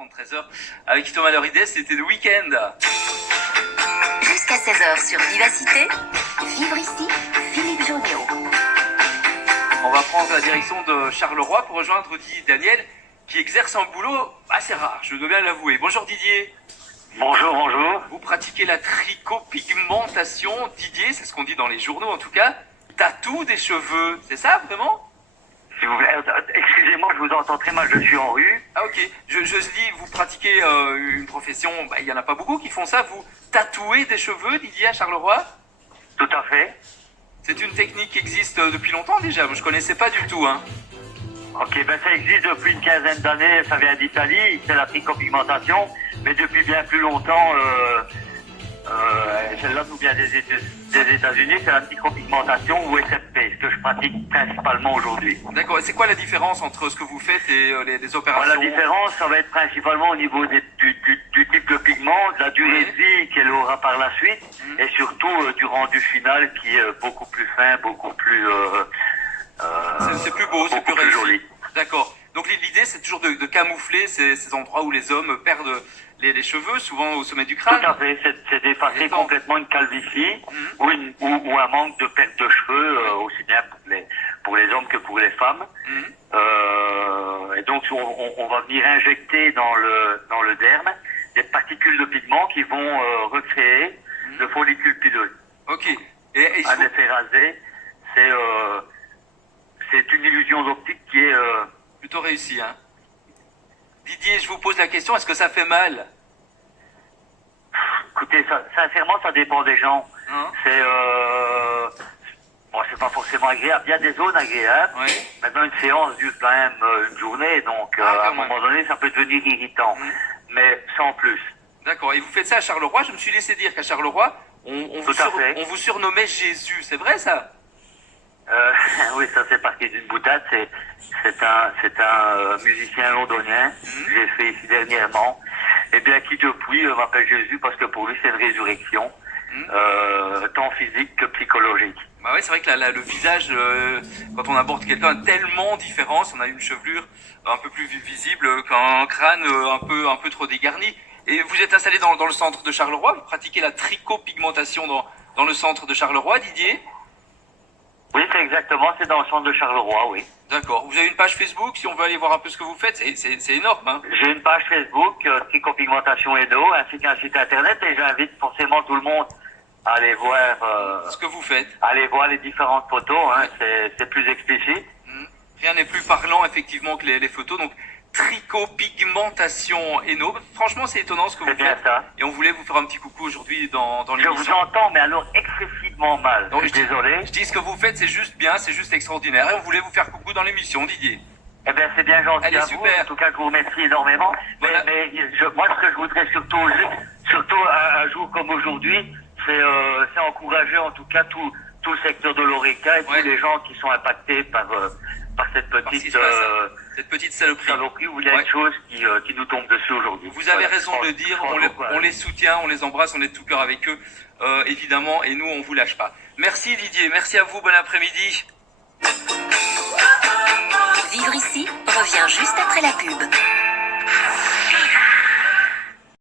12h30, 13h, avec Thomas Lorides, c'était le week-end. Jusqu'à 16h sur Vivacité, Vivre ici, Philippe Joniot. On va prendre la direction de Charleroi pour rejoindre Didier Daniel, qui exerce un boulot assez rare, je dois bien l'avouer. Bonjour Didier. Bonjour, bonjour. Vous pratiquez la trichopigmentation. Didier, c'est ce qu'on dit dans les journaux en tout cas, tatou des cheveux, c'est ça vraiment? S'il vous plaît, excusez-moi, je vous entends très mal, je suis en rue. Ah ok, je dis, vous pratiquez une profession, il n'y en a pas beaucoup qui font ça, vous tatouez des cheveux, Didier, à Charleroi? Tout à fait. C'est une technique qui existe depuis longtemps déjà, je connaissais pas du tout. Hein. Ok, ben ça existe depuis une quinzaine d'années, ça vient d'Italie, c'est la trichopigmentation, mais depuis bien plus longtemps, celle-là nous vient des États-Unis, c'est la trichopigmentation ou SFP, ce que je pratique principalement aujourd'hui. D'accord, et c'est quoi la différence entre ce que vous faites et les opérations? La différence, ça va être principalement au niveau du type de pigment, de la durée de vie qu'elle aura par la suite, et surtout du rendu final qui est beaucoup plus fin, beaucoup plus... c'est plus beau, c'est plus réussi. Joli. D'accord. Donc l'idée, c'est toujours de camoufler ces endroits où les hommes perdent les cheveux, souvent au sommet du crâne. Tout à fait, c'est d'effacer complètement une calvitie ou un manque de perte de cheveux, aussi bien pour les hommes que pour les femmes. Et donc on va venir injecter dans le derme des particules de pigment qui vont recréer le follicule pileux. Ok. Un effet rasé, c'est une illusion d'optique qui est... plutôt réussi, hein. Didier, je vous pose la question, est-ce que ça fait mal? Écoutez, sincèrement, ça dépend des gens. C'est pas forcément agréable. Il y a des zones agréables. Oui. Maintenant, une séance dure quand même une journée, donc à un moment donné, ça peut devenir irritant. Mais sans plus. D'accord. Et vous faites ça à Charleroi? Je me suis laissé dire qu'à Charleroi, on vous surnommait Jésus. C'est vrai ça? Oui, ça fait partie d'une boutade. C'est un musicien londonien que j'ai fait ici dernièrement. Et bien qui depuis m'appelle Jésus parce que pour lui c'est une résurrection, tant physique que psychologique. Bah ouais, c'est vrai que le visage, quand on aborde quelqu'un, est tellement différent. On a une chevelure un peu plus visible qu'un crâne un peu trop dégarni. Et vous êtes installé dans le centre de Charleroi. Vous pratiquez la trichopigmentation dans le centre de Charleroi, Didier? Oui, c'est dans le centre de Charleroi, oui. D'accord. Vous avez une page Facebook, si on veut aller voir un peu ce que vous faites, c'est énorme, hein. J'ai une page Facebook, Trichopigmentation Edo, ainsi qu'un site internet, et j'invite forcément tout le monde à aller voir... ce que vous faites. Aller voir les différentes photos, hein, c'est plus explicite. Rien n'est plus parlant, effectivement, que les photos, donc... Trichopigmentation Eno. Franchement, c'est étonnant ce que vous faites. C'est bien ça. Et on voulait vous faire un petit coucou aujourd'hui dans l'émission. Je vous entends, mais alors excessivement mal. Donc, désolé. Je dis ce que vous faites, c'est juste bien, c'est juste extraordinaire. Et on voulait vous faire coucou dans l'émission, Didier. Eh bien, c'est bien gentil. Allez, à super. vous. En tout cas, je vous remercie énormément. Voilà. Moi, ce que je voudrais surtout un jour comme aujourd'hui, c'est encourager en tout cas tout le secteur de l'ORECA et tous les gens qui sont impactés par cette petite saloperie où il y a une chose qui nous tombe dessus aujourd'hui. Vous avez raison de le dire, on les soutient, on les embrasse, on est de tout cœur avec eux, évidemment, et nous on vous lâche pas. Merci Didier, merci à vous, bon après-midi. Vivre ici revient juste après la pub.